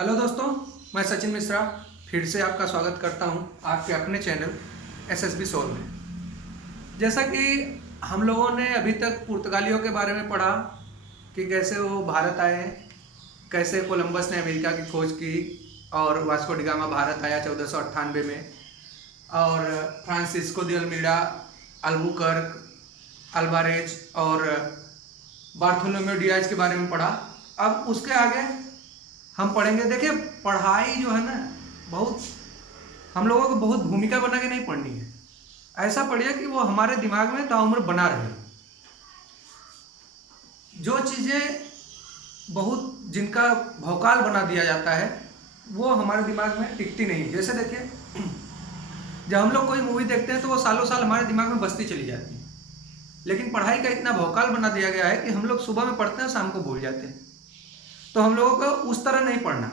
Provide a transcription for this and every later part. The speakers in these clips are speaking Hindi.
हेलो दोस्तों, मैं सचिन मिश्रा फिर से आपका स्वागत करता हूं आपके अपने चैनल एसएसबी सोल में। जैसा कि हम लोगों ने अभी तक पुर्तगालियों के बारे में पढ़ा कि कैसे वो भारत आए, कैसे कोलंबस ने अमेरिका की खोज की और वास्को डी गामा भारत आया 1498 में, और Francisco de Almeida, Albuquerque, Alvarez और बार्थोलोमेओ डियाज के बारे में पढ़ा। अब उसके आगे हम पढ़ेंगे। देखिए, पढ़ाई जो है ना, बहुत हम लोगों को बहुत भूमिका बना के नहीं पढ़नी है। ऐसा पढ़िए कि वो हमारे दिमाग में ताउम्र बना रहे। जो चीज़ें बहुत जिनका भौकाल बना दिया जाता है वो हमारे दिमाग में टिकती नहीं। जैसे देखिए, जब हम लोग कोई मूवी देखते हैं तो वो सालों साल हमारे दिमाग में बसती चली जाती है, लेकिन पढ़ाई का इतना भौकाल बना दिया गया है कि हम लोग सुबह में पढ़ते हैं, शाम को भूल जाते हैं। तो हम लोगों को उस तरह नहीं पढ़ना।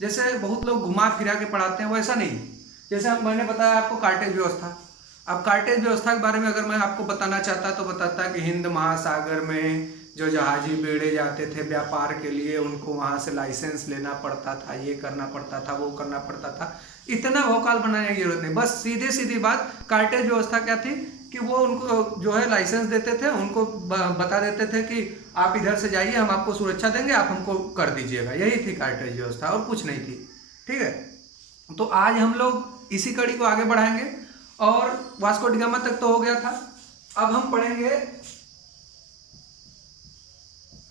जैसे बहुत लोग घुमा फिरा के पढ़ाते हैं, वैसा नहीं। जैसे मैंने बताया आपको कार्टेज व्यवस्था। अब कार्टेज व्यवस्था के बारे में अगर मैं आपको बताना चाहता तो बताता कि हिंद महासागर में जो जहाजी बेड़े जाते थे व्यापार के लिए, उनको वहाँ से लाइसेंस लेना पड़ता था, ये करना पड़ता था, वो करना पड़ता था। इतना भौकाल बनाने की जरूरत नहीं। बस सीधे सीधी बात, कार्टेज व्यवस्था क्या थी कि वो उनको जो है लाइसेंस देते थे, उनको बता देते थे कि आप इधर से जाइए, हम आपको सुरक्षा देंगे, आप हमको कर दीजिएगा। यही थी कार्टेज व्यवस्था और कुछ नहीं थी। ठीक है, तो आज हम लोग इसी कड़ी को आगे बढ़ाएंगे और वास्को डी गामा तक तो हो गया था। अब हम पढ़ेंगे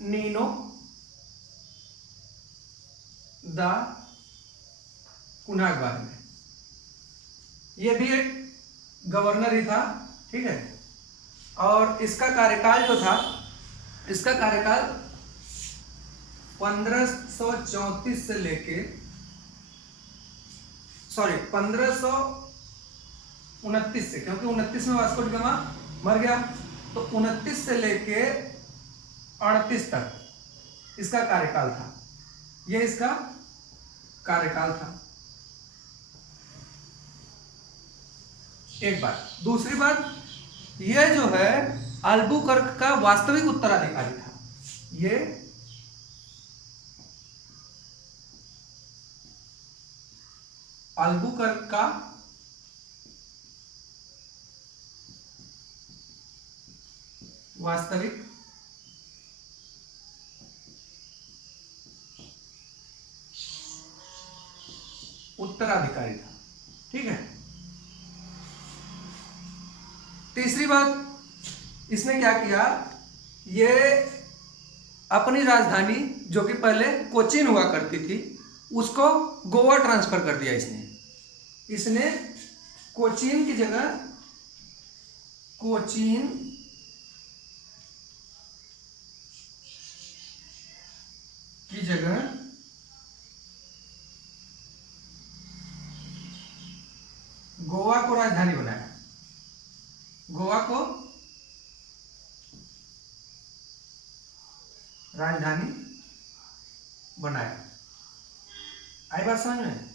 नीनो दा कुना के बारे में। ये भी एक गवर्नर ही था, ठीक है। और इसका कार्यकाल जो था, इसका कार्यकाल 1534 से लेके 1529 से, क्योंकि 29 में वास्को डी गामा मर गया, तो 29 से लेके 38 तक इसका कार्यकाल था। ये इसका कार्यकाल था। एक बात। दूसरी बात, ये जो है अल्बुकर्क का वास्तविक उत्तराधिकारी था। ये अल्बुकर्क का वास्तविक उत्तराधिकारी था, ठीक है। तीसरी बात, इसने क्या किया, ये अपनी राजधानी जो कि पहले कोचीन हुआ करती थी उसको गोवा ट्रांसफर कर दिया। इसने कोचीन की जगह गोवा को राजधानी बनाया। गोवा को राजधानी बनाया। आई बात समझ में?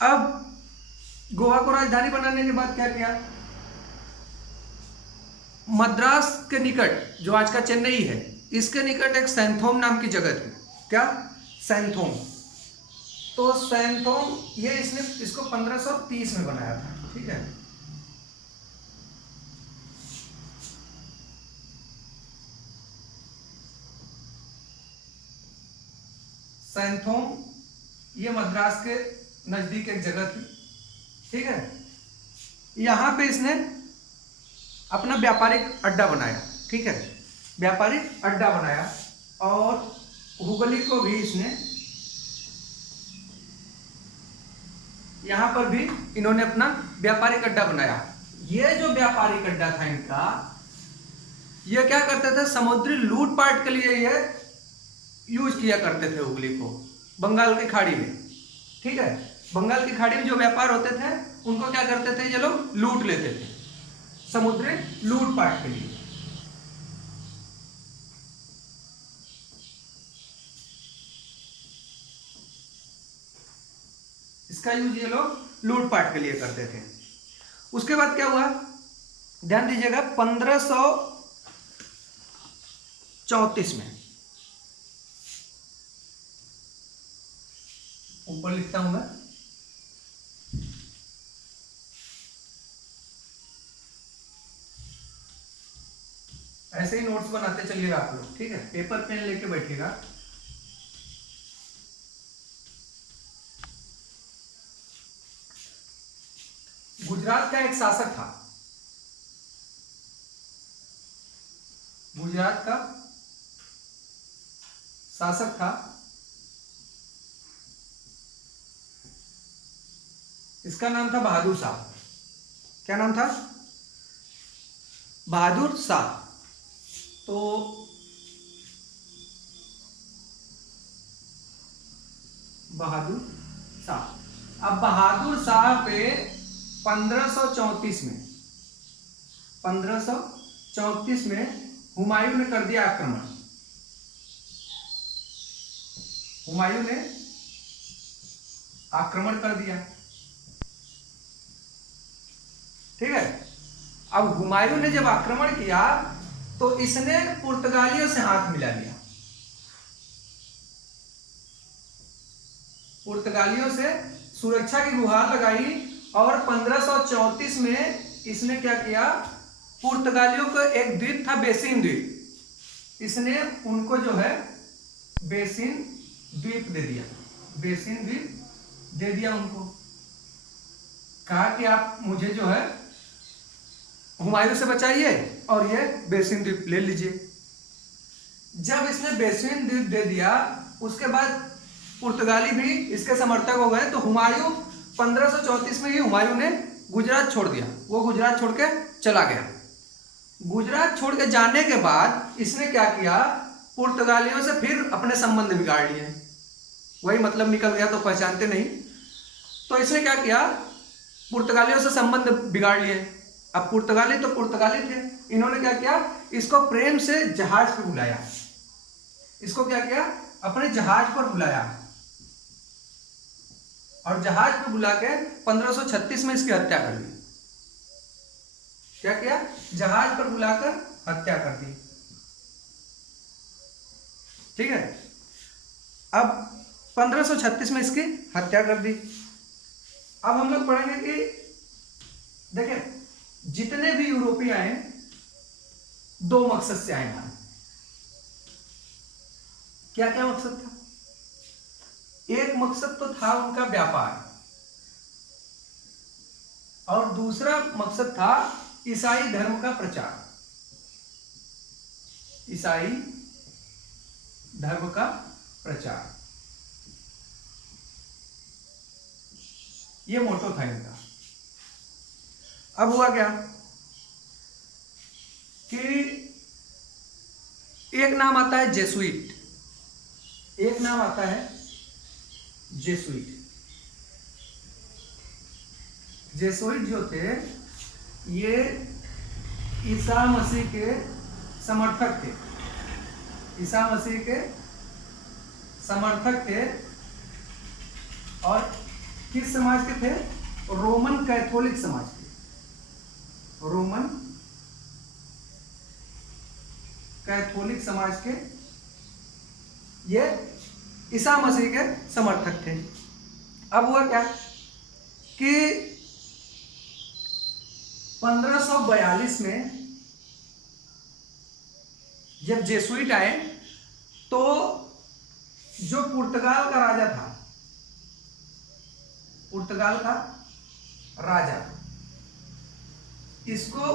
अब गोवा को राजधानी बनाने के बाद क्या किया, मद्रास के निकट जो आज का चेन्नई है, इसके निकट एक सैंथोम नाम की जगह थी। क्या? सैंथोम। तो सैंथोम, ये इसने इसको 1530 में बनाया था, ठीक है। सैंथोम ये मद्रास के नजदीक एक जगह थी, ठीक है। यहां पे इसने अपना व्यापारिक अड्डा बनाया, ठीक है। व्यापारिक अड्डा बनाया और हुगली को भी इसने, यहां पर भी इन्होंने अपना व्यापारिक अड्डा बनाया। ये जो व्यापारिक अड्डा था इनका, ये क्या करते थे, समुद्री लूटपाट के लिए ये यूज किया करते थे हुगली को, बंगाल की खाड़ी में, ठीक है। बंगाल की खाड़ी में जो व्यापार होते थे उनको क्या करते थे, ये लोग लूट लेते थे, समुद्री लूटपाट के लिए। इसका यूज ये लोग लूटपाट के लिए करते थे। उसके बाद क्या हुआ, ध्यान दीजिएगा, 1534 में ऊपर लिखता हूं मैं। ऐसे ही नोट्स बनाते चलिएगा आप लोग, ठीक है, पेपर पेन लेके बैठिएगा। गुजरात का एक शासक था, गुजरात का शासक था, इसका नाम था बहादुर शाह। क्या नाम था? बहादुर शाह। तो बहादुर शाह, अब बहादुर शाह पे 1534 में 1534 में हुमायूं ने कर दिया आक्रमण। हुमायूं ने आक्रमण कर दिया, ठीक है। अब हुमायूं ने जब आक्रमण किया तो इसने पुर्तगालियों से हाथ मिला लिया, पुर्तगालियों से सुरक्षा की गुहार लगाई और 1534 में इसने क्या किया, पुर्तगालियों का एक द्वीप था बेसिन द्वीप, इसने उनको जो है बेसिन द्वीप दे दिया, बेसिन द्वीप दे दिया उनको। कहा कि आप मुझे जो है हुमायूं से बचाइए और ये बेसिन द्वीप ले लीजिए। जब इसने बेसिन द्वीप दे दिया उसके बाद पुर्तगाली भी इसके समर्थक हो गए, तो हुमायूं 1534 में ही हुमायूं ने गुजरात छोड़ दिया, वो गुजरात छोड़ के चला गया। गुजरात छोड़ के जाने के बाद इसने क्या किया, पुर्तगालियों से फिर अपने संबंध बिगाड़ लिए। वही मतलब निकल गया तो पहचानते नहीं, तो इसने क्या किया, पुर्तगालियों से संबंध बिगाड़ लिए। अब पुर्तगाली तो पुर्तगाली थे, इन्होंने क्या किया, इसको प्रेम से जहाज पर बुलाया, इसको क्या किया, अपने जहाज पर बुलाया और जहाज पर बुला के 1536 में इसकी हत्या कर दी। क्या किया, जहाज पर बुलाकर हत्या कर दी, ठीक है। अब 1536 में इसकी हत्या कर दी। अब हम लोग पढ़ेंगे कि देखिए जितने भी यूरोपीय आए दो मकसद से आए हैं। क्या क्या मकसद था? एक मकसद तो था उनका व्यापार और दूसरा मकसद था ईसाई धर्म का प्रचार, ईसाई धर्म का प्रचार, ये मोटो था इनका। अब हुआ क्या कि एक नाम आता है जेसुइट, एक नाम आता है जेसुइट। जेसुइट जो थे ये ईसा मसीह के समर्थक थे, ईसा मसीह के समर्थक थे और किस समाज के थे, रोमन कैथोलिक समाज के, रोमन कैथोलिक समाज के ये ईसा मसीह के समर्थक थे। अब हुआ क्या कि 1542 में जब जेसुइट आए तो जो पुर्तगाल का राजा था, पुर्तगाल का राजा, इसको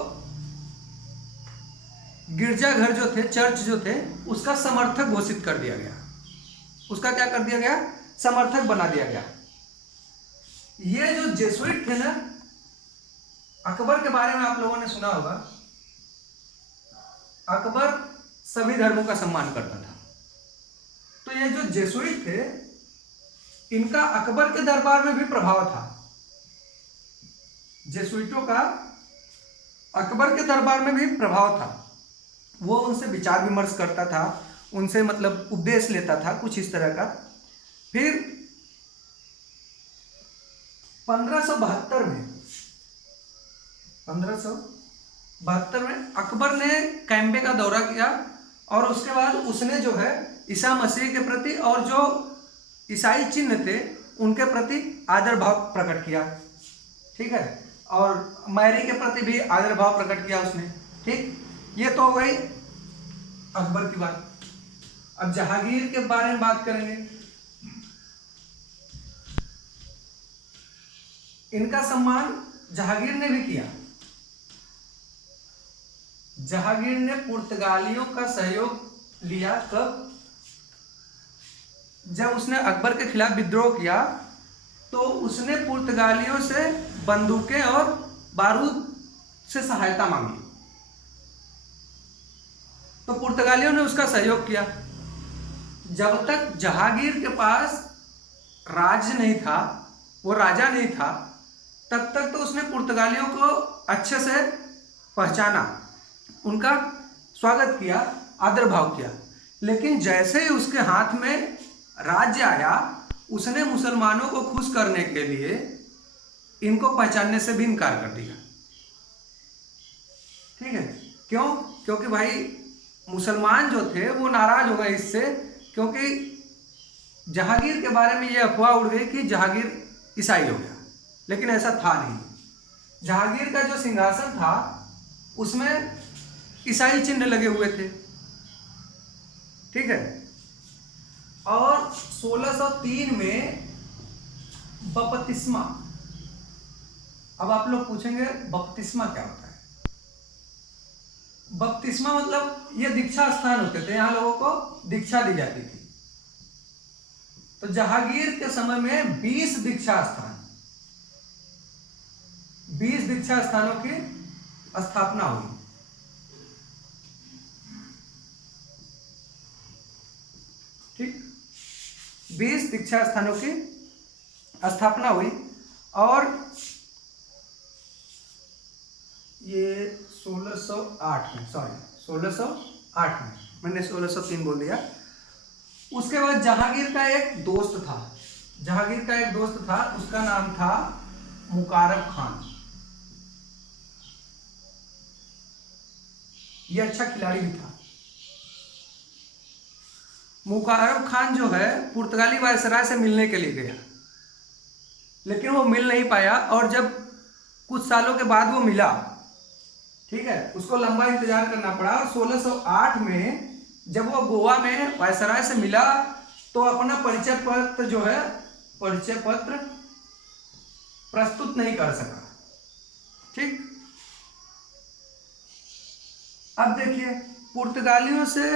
गिरजाघर जो थे, चर्च जो थे, उसका समर्थक घोषित कर दिया गया। उसका क्या कर दिया गया, समर्थक बना दिया गया। ये जो जेसुइट थे ना, अकबर के बारे में आप लोगों ने सुना होगा, अकबर सभी धर्मों का सम्मान करता था। तो ये जो जेसुइट थे इनका अकबर के दरबार में भी प्रभाव था। जेसुइटों का अकबर के दरबार में भी प्रभाव था। वो उनसे विचार विमर्श करता था, उनसे मतलब उपदेश लेता था, कुछ इस तरह का। फिर 1572 में अकबर ने कैम्बे का दौरा किया और उसके बाद उसने जो है ईसा मसीह के प्रति और जो ईसाई चिन्ह थे उनके प्रति आदर भाव प्रकट किया, ठीक है, और मैरी के प्रति भी आदर भाव प्रकट किया उसने, ठीक। ये तो हो गई अकबर की बात। अब जहांगीर के बारे में बात करेंगे। इनका सम्मान जहांगीर ने भी किया। जहांगीर ने पुर्तगालियों का सहयोग लिया कब? जब उसने अकबर के खिलाफ विद्रोह किया तो उसने पुर्तगालियों से बंदूकें और बारूद से सहायता मांगी, तो पुर्तगालियों ने उसका सहयोग किया। जब तक जहांगीर के पास राज्य नहीं था, वो राजा नहीं था, तब तक तो उसने पुर्तगालियों को अच्छे से पहचाना, उनका स्वागत किया, आदर भाव किया। लेकिन जैसे ही उसके हाथ में राज्य आया, उसने मुसलमानों को खुश करने के लिए इनको पहचानने से भी इनकार कर दिया, ठीक है। क्यों? क्योंकि भाई मुसलमान जो थे वो नाराज हो गए इससे, क्योंकि जहांगीर के बारे में ये अफवाह उड़ गई कि जहांगीर ईसाई हो गया, लेकिन ऐसा था नहीं। जहांगीर का जो सिंहासन था उसमें ईसाई चिन्ह लगे हुए थे, ठीक है। और 1603 में बपतिस्मा। अब आप लोग पूछेंगे बपतिस्मा क्या होता है? बपतिस्मा मतलब ये दीक्षा स्थान होते थे, यहाँ लोगों को दीक्षा दी जाती थी। तो जहांगीर के समय में 20 दीक्षा स्थान, 20 दीक्षा स्थानों की स्थापना हुई। ठीक, 20 दीक्षा स्थानों की स्थापना हुई। और ये 1608 में, सॉरी 1608 में, मैंने 1603 बोल दिया। उसके बाद जहांगीर का एक दोस्त था, जहांगीर का एक दोस्त था, उसका नाम था मुकारब खान। ये अच्छा खिलाड़ी भी था। मुकारब खान जो है पुर्तगाली वायसराय से मिलने के लिए गया, लेकिन वो मिल नहीं पाया। और जब कुछ सालों के बाद वो मिला, ठीक है, उसको लंबा इंतजार करना पड़ा। और 1608 में जब वो गोवा में वायसराय से मिला तो अपना परिचय पत्र जो है, परिचय पत्र प्रस्तुत नहीं कर सका, ठीक। अब देखिए, पुर्तगालियों से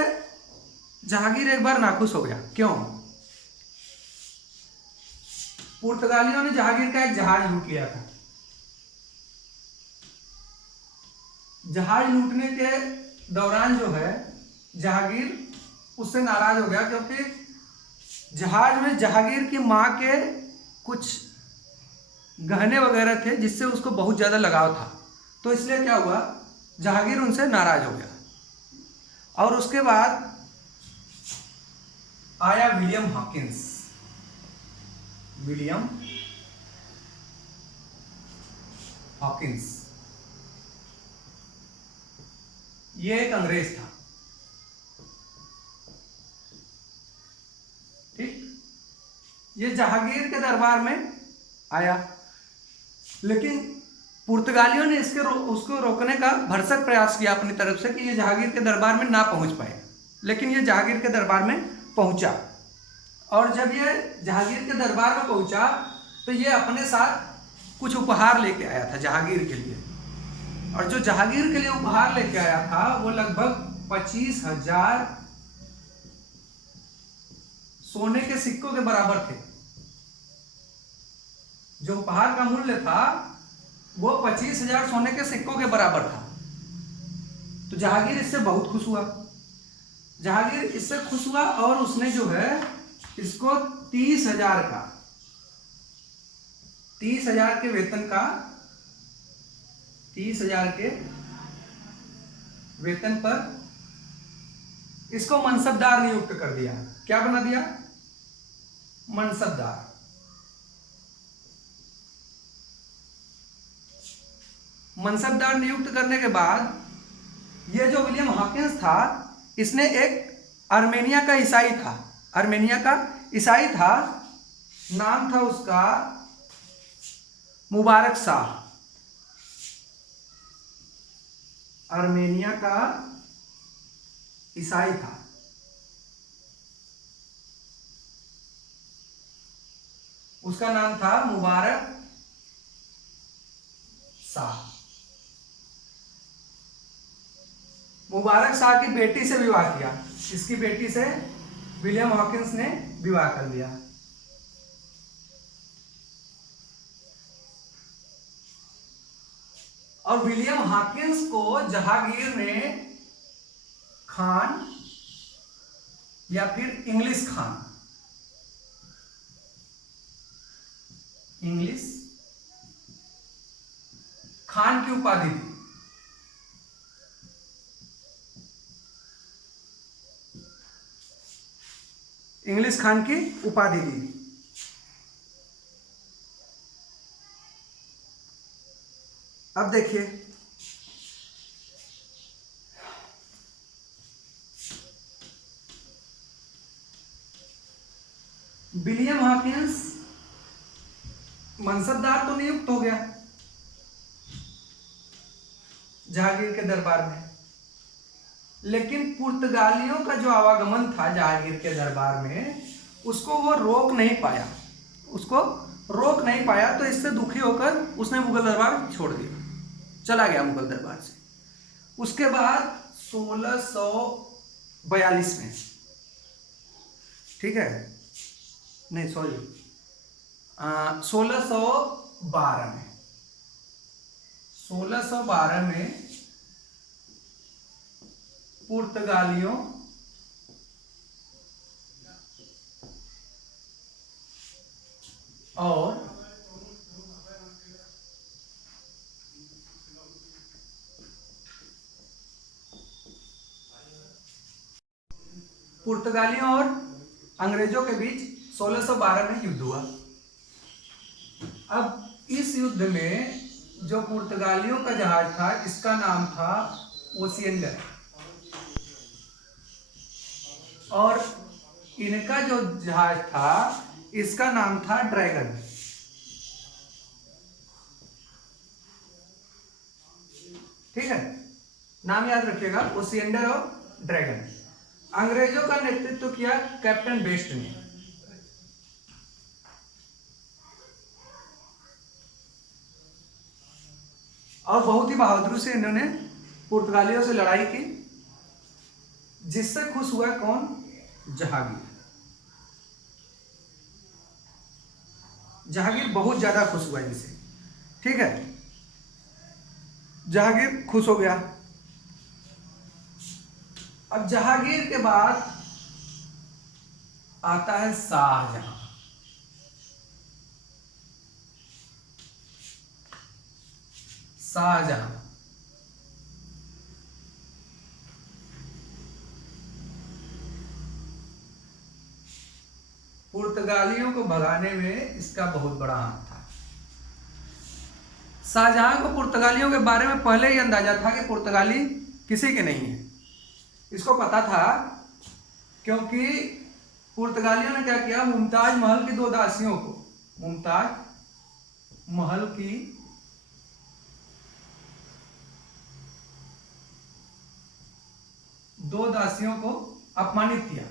जहांगीर एक बार नाखुश हो गया। क्यों? पुर्तगालियों ने जहांगीर का एक जहाज लूट लिया था। जहाज लूटने के दौरान जो है जहांगीर उससे नाराज हो गया, क्योंकि जहाज में जहांगीर की माँ के कुछ गहने वगैरह थे जिससे उसको बहुत ज़्यादा लगाव था। तो इसलिए क्या हुआ, जहांगीर उनसे नाराज हो गया। और उसके बाद आया विलियम हॉकिंस। विलियम हॉकिंस ये एक अंग्रेज था, ठीक। ये जहांगीर के दरबार में आया, लेकिन पुर्तगालियों ने उसको रोकने का भरसक प्रयास किया अपनी तरफ से कि ये जहांगीर के दरबार में ना पहुंच पाए। लेकिन ये जहांगीर के दरबार में पहुंचा। और जब ये जहांगीर के दरबार में पहुंचा तो ये अपने साथ कुछ उपहार लेके आया था जहांगीर के लिए। और जो जहांगीर के लिए उपहार लेके आया था वो लगभग 25,000 सोने के सिक्कों के बराबर थे। जो उपहार का मूल्य था वो 25,000 सोने के सिक्कों के बराबर था। तो जहांगीर इससे बहुत खुश हुआ। जहांगीर इससे खुश हुआ और उसने जो है इसको 30,000 का, 30,000 के वेतन का, 30,000 के वेतन पर इसको मनसबदार नियुक्त कर दिया। क्या बना दिया? मनसबदार। मनसबदार नियुक्त करने के बाद ये जो विलियम हॉकिंस था, इसने एक आर्मेनिया का ईसाई था, आर्मेनिया का ईसाई था, नाम था उसका मुबारक शाह, आर्मेनिया का ईसाई था। उसका नाम था मुबारक शाह। मुबारक शाह की बेटी से विवाह किया, इसकी बेटी से विलियम हॉकिंस ने विवाह कर लिया। और विलियम हॉकिंस को जहांगीर ने खान या फिर इंग्लिश खान, इंग्लिश खान की उपाधि दी। इंग्लिश खान की उपाधि दी। अब देखिए, विलियम हॉकिंस मनसबदार तो नियुक्त हो गया जहांगीर के दरबार में, लेकिन पुर्तगालियों का जो आवागमन था जहांगीर के दरबार में, उसको वो रोक नहीं पाया, उसको रोक नहीं पाया। तो इससे दुखी होकर उसने मुगल दरबार छोड़ दिया, चला गया मुगल दरबार से। उसके बाद 1642 में, ठीक है, नहीं सॉरी, 1612 में, 1612 में पुर्तगालियों और पुर्तगालियों और अंग्रेजों के बीच 1612 में युद्ध हुआ। अब इस युद्ध में जो पुर्तगालियों का जहाज था, इसका नाम था ओसिएंडर, और इनका जो जहाज था इसका नाम था ड्रैगन। ठीक है, नाम याद रखिएगा, ओसिएंडर और ड्रैगन। अंग्रेजों का नेतृत्व किया कैप्टन बेस्ट ने। और बहुत ही बहादुरी से इन्होंने पुर्तगालियों से लड़ाई की, जिससे खुश हुआ कौन? जहांगीर। जहांगीर बहुत ज्यादा खुश हुआ इनसे। ठीक है, जहांगीर खुश हो गया। अब जहांगीर के बाद आता है शाहजहां। शाहजहां पुर्तगालियों को भगाने में इसका बहुत बड़ा हाथ था। शाहजहां को पुर्तगालियों के बारे में पहले ही अंदाजा था कि पुर्तगाली किसी के नहीं है, इसको पता था, क्योंकि पुर्तगालियों ने क्या किया, मुमताज महल की 2 दासियों को, मुमताज महल की 2 दासियों को अपमानित किया।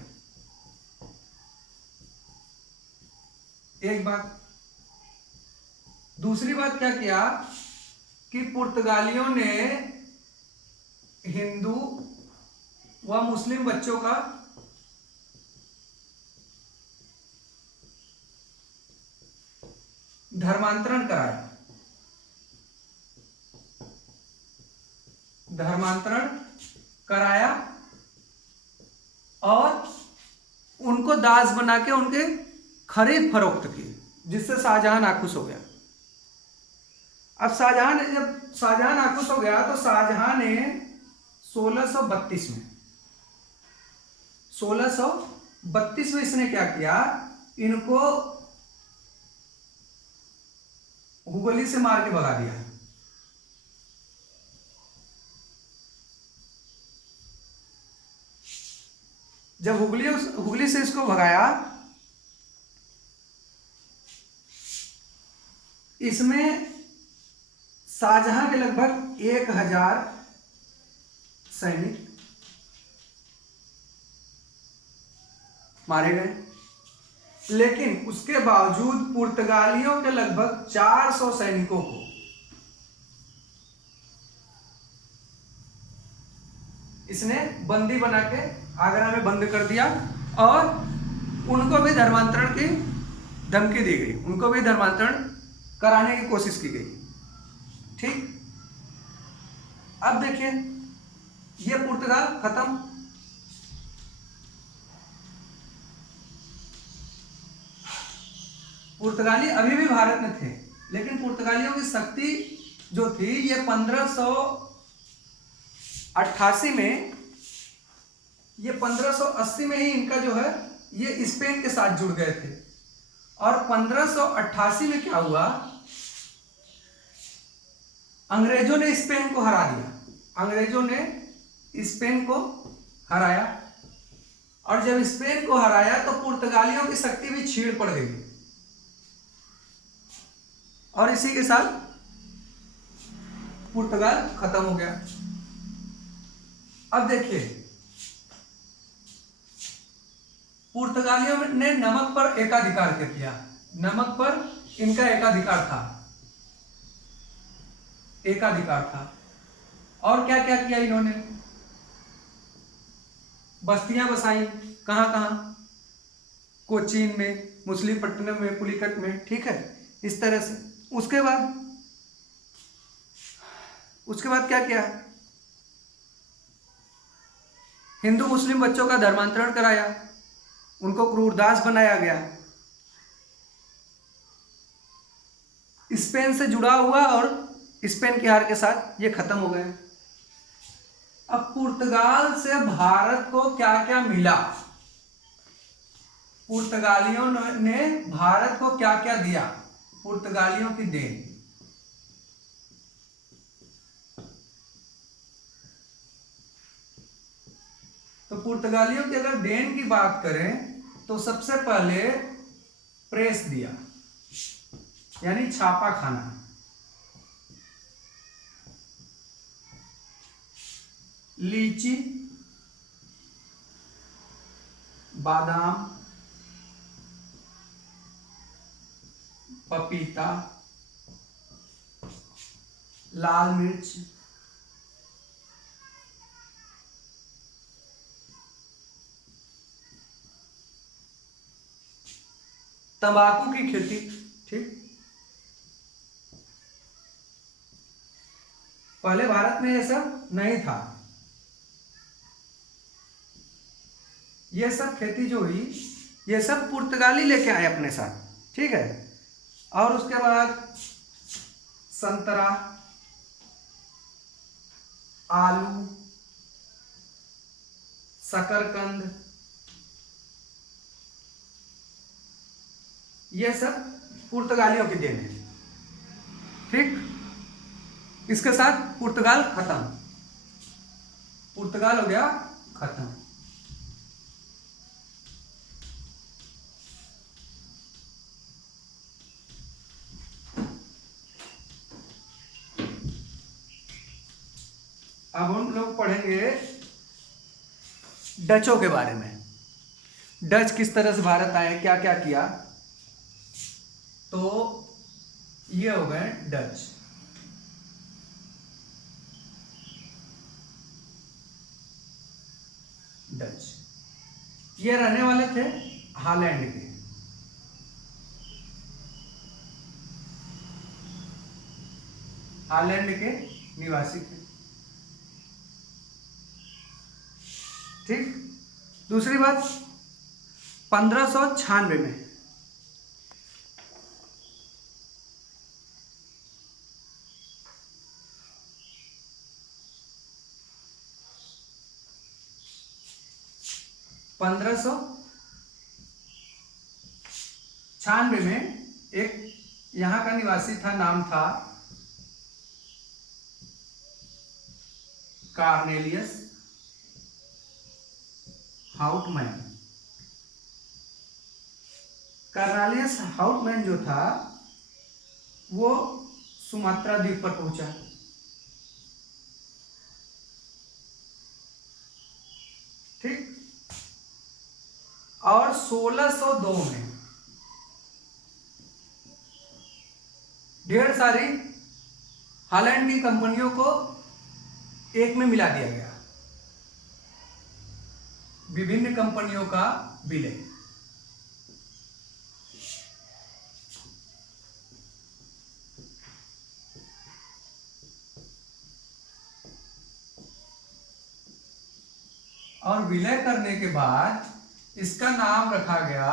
एक बात। दूसरी बात क्या किया कि पुर्तगालियों ने हिंदू व मुस्लिम बच्चों का धर्मांतरण कराया। धर्मांतरण कराया और उनको दास बना के उनके खरीद फरोख्त की, जिससे शाहजहां नाखुश हो गया। अब जब शाहजहां नाखुश हो गया तो शाहजहां ने 1632 में इसने क्या किया, इनको हुगली से मार के भगा दिया। जब हुगली से इसको भगाया इसमें शाहजहां के लगभग 1000 सैनिक मारे गए, लेकिन उसके बावजूद पुर्तगालियों के लगभग 400 सैनिकों को इसने बंदी बना के आगरा में बंद कर दिया और उनको भी धर्मांतरण की धमकी दी गई, उनको भी धर्मांतरण कराने की कोशिश की गई। ठीक, अब देखिए ये पुर्तगाल खत्म। पुर्तगाली अभी भी भारत में थे, लेकिन पुर्तगालियों की शक्ति जो थी ये 1588 में, ये 1580 में ही इनका जो है ये स्पेन के साथ जुड़ गए थे। और 1588 में क्या हुआ, अंग्रेजों ने स्पेन को हरा दिया, अंग्रेजों ने स्पेन को हराया। और जब स्पेन को हराया तो पुर्तगालियों की शक्ति भी छीड़ पड़ गई और इसी के साथ पुर्तगाल खत्म हो गया। अब देखिए पुर्तगालियों ने नमक पर एकाधिकार किया, नमक पर इनका एकाधिकार था। और क्या क्या किया इन्होंने, बस्तियां बसाई, कहां कहां, कोचीन में, मछलीपट्टनम में, पुलिकट में, ठीक है, इस तरह से। उसके बाद क्या किया, हिंदू मुस्लिम बच्चों का धर्मांतरण कराया, उनको क्रूरदास बनाया गया, स्पेन से जुड़ा हुआ और स्पेन की हार के साथ ये खत्म हो गए। अब पुर्तगाल से भारत को क्या क्या मिला, पुर्तगालियों ने भारत को क्या क्या दिया, पुर्तगालियों की देन। तो पुर्तगालियों की अगर देन की बात करें तो सबसे पहले प्रेस दिया, यानी छापा खाना। लीची, बादाम, पपीता, लाल मिर्च, तंबाकू की खेती। ठीक, पहले भारत में ये सब नहीं था, ये सब खेती जो हुई ये सब पुर्तगाली लेके आए अपने साथ, ठीक है। और उसके बाद संतरा, आलू, शकरकंद, ये सब पुर्तगालियों की देन है। ठीक, इसके साथ पुर्तगाल खत्म, पुर्तगाल हो गया खत्म। अब हम लोग पढ़ेंगे डचों के बारे में, डच किस तरह से भारत आए, क्या क्या किया। तो ये हो गए डच। डच ये रहने वाले थे हॉलैंड के, हॉलैंड के निवासी थे। ठीक, दूसरी बात 1596 में एक यहां का निवासी था, नाम था कार्नेलियस हाउटमैन। कार्नेलियस हाउटमैन जो था वो सुमात्रा द्वीप पर पहुंचा। ठीक। और 1602 में ढेर सारी हॉलैंड की कंपनियों को एक में मिला दिया गया, विभिन्न कंपनियों का विलय। और विलय करने के बाद इसका नाम रखा गया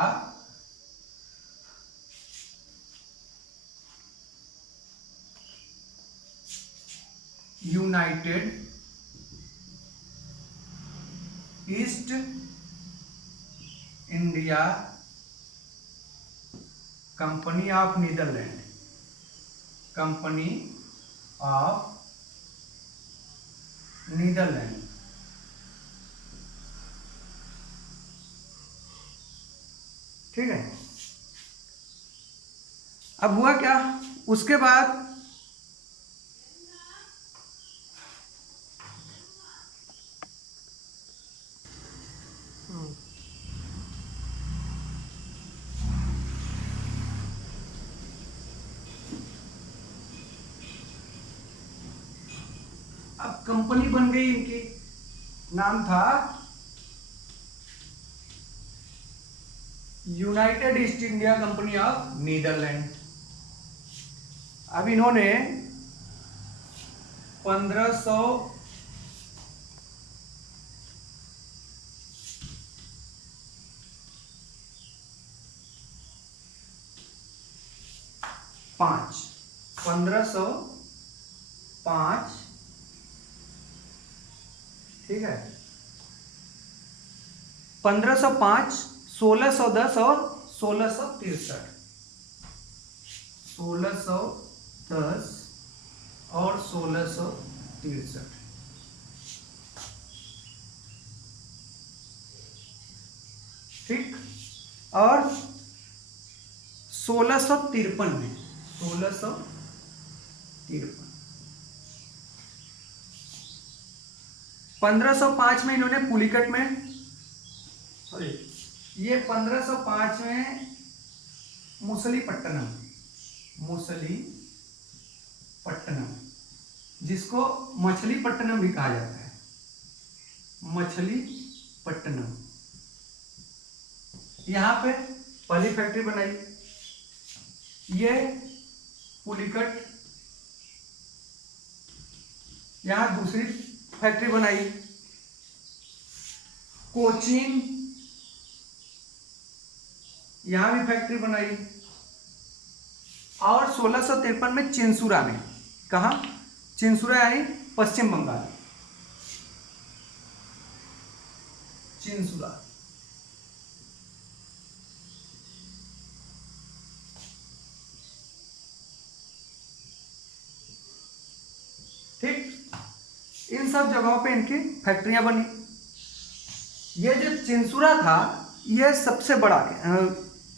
United East India Company of Netherlands, company of Netherlands. ठीक है। अब हुआ क्या, उसके बाद अब कंपनी बन गई इनकी, नाम था United East India Company of Netherlands. अब इन्होंने 1505 1505, ठीक है, 1505, 1610 और 1663, 1610 और 1663। ठीक। और 1653 में 1505 में इन्होंने पुलिकट में, सॉरी, ये 1505 में मुसलीपट्टनम, जिसको मछलीपट्टनम भी कहा जाता है, मछलीपट्टनम, यहां पे पहली फैक्ट्री बनाई। ये पुलिकट, यहां दूसरी फैक्ट्री बनाई। कोचीन, यहां भी फैक्ट्री बनाई। और 1653 में चिंसुरा में, कहा, चिंसुरा यानी पश्चिम बंगाल, चिंसुरा। ठीक। इन सब जगहों पे इनकी फैक्ट्रियां बनी। ये जो चिंसुरा था, ये सबसे बड़ा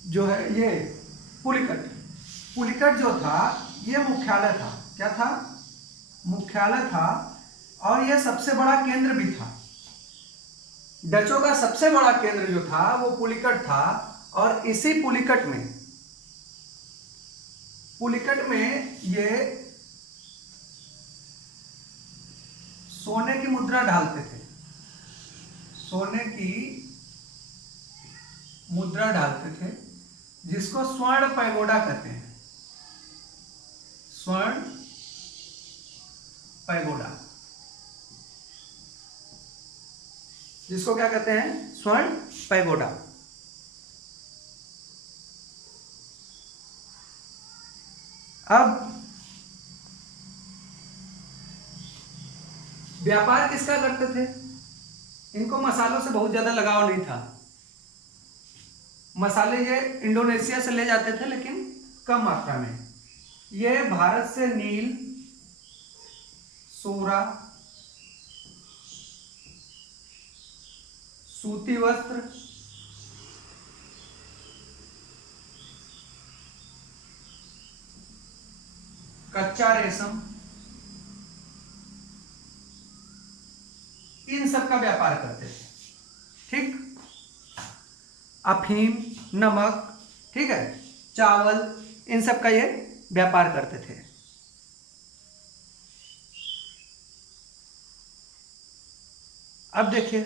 जो है, ये पुलिकट जो था, ये मुख्यालय था। क्या था? मुख्यालय था। और यह सबसे बड़ा केंद्र भी था। डचों का सबसे बड़ा केंद्र जो था वो पुलिकट था। और इसी पुलिकट में ये सोने की मुद्रा ढालते थे, सोने की मुद्रा ढालते थे, जिसको स्वर्ण पैगोडा कहते हैं, स्वर्ण पैगोडा, जिसको क्या कहते हैं? स्वर्ण पैगोडा। अब व्यापार किसका करते थे? इनको मसालों से बहुत ज्यादा लगाव नहीं था। मसाले ये इंडोनेशिया से ले जाते थे, लेकिन कम मात्रा में। ये भारत से नील, सोरा, सूती वस्त्र, कच्चा रेशम, इन सब का व्यापार करते थे। ठीक, अफीम, नमक, ठीक है, चावल, इन सब का ये व्यापार करते थे। अब देखिए,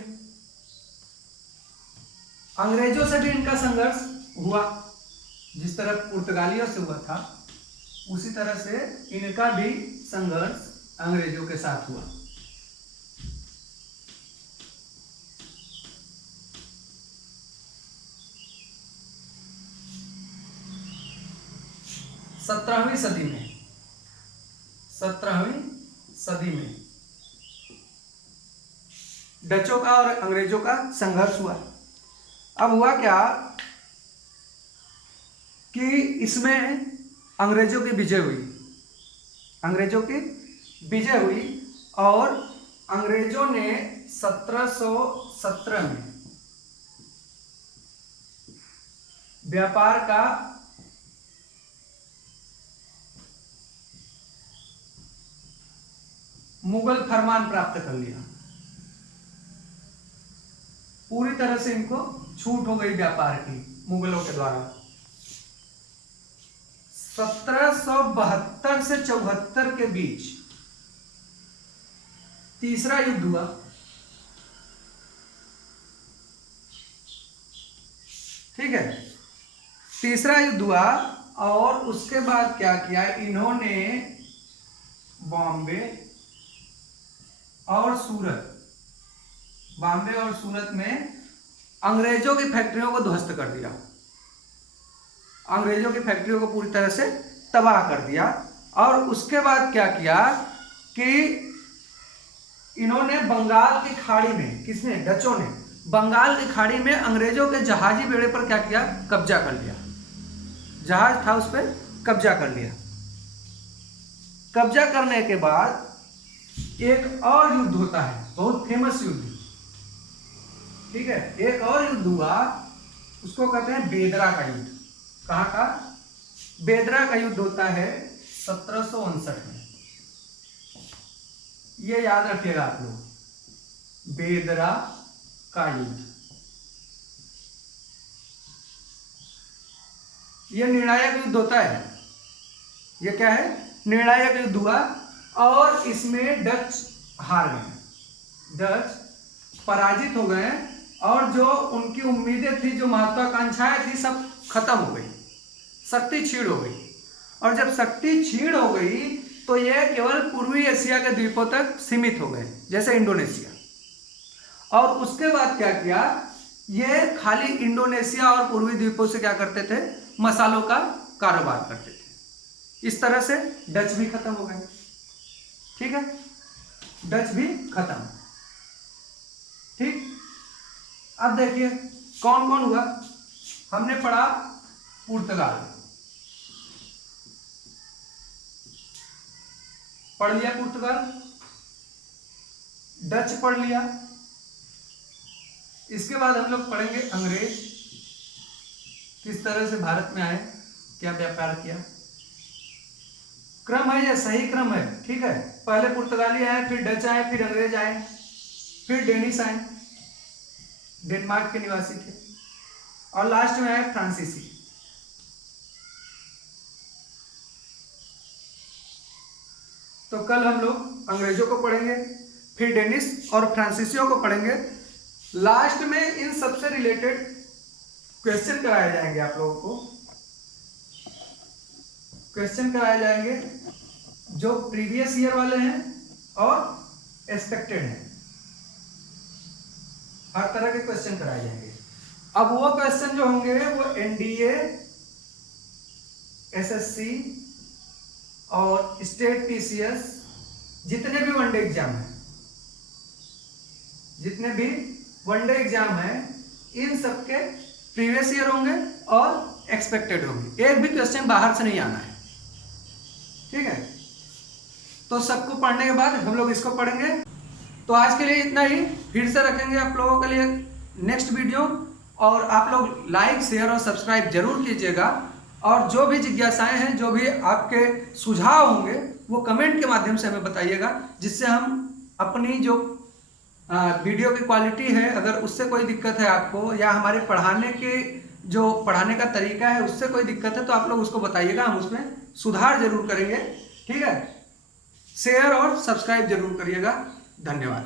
अंग्रेजों से भी इनका संघर्ष हुआ, जिस तरह पुर्तगालियों से हुआ था उसी तरह से इनका भी संघर्ष अंग्रेजों के साथ हुआ। सत्रहवीं सदी में डचों का और अंग्रेजों का संघर्ष हुआ। अब हुआ क्या कि इसमें अंग्रेजों की विजय हुई और अंग्रेजों ने 1717 में व्यापार का मुगल फरमान प्राप्त कर लिया। पूरी तरह से इनको छूट हो गई व्यापार की मुगलों के द्वारा। 1772 से 74 के बीच तीसरा युद्ध हुआ। ठीक है, तीसरा युद्ध हुआ और उसके बाद क्या किया इन्होंने, बॉम्बे और सूरत में अंग्रेजों की फैक्ट्रियों को ध्वस्त कर दिया। अंग्रेजों की फैक्ट्रियों को पूरी तरह से तबाह कर दिया। और उसके बाद क्या किया कि इन्होंने बंगाल की खाड़ी में, किसने, डचों ने बंगाल की खाड़ी में अंग्रेजों के जहाजी बेड़े पर क्या किया, कब्जा कर लिया। जहाज था उस पर कब्जा कर लिया। कब्जा करने के बाद एक और युद्ध होता है, बहुत फेमस युद्ध। ठीक है, एक और युद्ध हुआ, उसको कहते हैं बेदरा का युद्ध। कहाँ का? बेदरा का युद्ध होता है 1759 में। ये याद रखिएगा आप लोग, बेदरा का युद्ध। ये निर्णायक युद्ध होता है। ये क्या है? निर्णायक युद्ध हुआ और इसमें डच हार गए, डच पराजित हो गए और जो उनकी उम्मीदें थी, जो महत्वाकांक्षाएं थी, सब खत्म हो गई। शक्ति क्षीण हो गई। और जब शक्ति क्षीण हो गई तो ये केवल पूर्वी एशिया के द्वीपों तक सीमित हो गए, जैसे इंडोनेशिया। और उसके बाद क्या किया, ये खाली इंडोनेशिया और पूर्वी द्वीपों से क्या करते थे, मसालों का कारोबार करते थे। इस तरह से डच भी खत्म हो गए। ठीक है, डच भी खत्म। ठीक, अब देखिए कौन कौन हुआ। हमने पढ़ा पुर्तगाल, पढ़ लिया पुर्तगाल, डच पढ़ लिया। इसके बाद हम लोग पढ़ेंगे अंग्रेज किस तरह से भारत में आए, क्या व्यापार किया। क्रम है, ये सही क्रम है। ठीक है, पहले पुर्तगाली आए, फिर डच आए, फिर अंग्रेज आए, फिर डेनिश आए, डेनमार्क के निवासी थे, और लास्ट में आए फ्रांसीसी। तो कल हम लोग अंग्रेजों को पढ़ेंगे, फिर डेनिश और फ्रांसीसियों को पढ़ेंगे। लास्ट में इन सबसे रिलेटेड क्वेश्चन कराए जाएंगे। आप लोगों को क्वेश्चन कराए जाएंगे जो प्रीवियस ईयर वाले हैं और एक्सपेक्टेड हैं। हर तरह के क्वेश्चन कराए जाएंगे। अब वो क्वेश्चन जो होंगे वो एनडीए, एसएससी और स्टेट पीसीएस, जितने भी वनडे एग्जाम है, जितने भी वनडे एग्जाम है, इन सबके प्रीवियस ईयर होंगे और एक्सपेक्टेड होंगे। एक भी क्वेश्चन बाहर से नहीं आना है। ठीक है, तो सबको पढ़ने के बाद हम लोग इसको पढ़ेंगे। तो आज के लिए इतना ही। फिर से रखेंगे आप लोगों के लिए नेक्स्ट वीडियो, और आप लोग लाइक, शेयर और सब्सक्राइब जरूर कीजिएगा। और जो भी जिज्ञासाएं हैं, जो भी आपके सुझाव होंगे, वो कमेंट के माध्यम से हमें बताइएगा, जिससे हम अपनी जो वीडियो की क्वालिटी है, अगर उससे कोई दिक्कत है आपको, या हमारे पढ़ाने का तरीका है उससे कोई दिक्कत है, तो आप लोग उसको बताइएगा, हम उसमें सुधार जरूर करेंगे। ठीक है, शेयर और सब्सक्राइब जरूर करिएगा। धन्यवाद।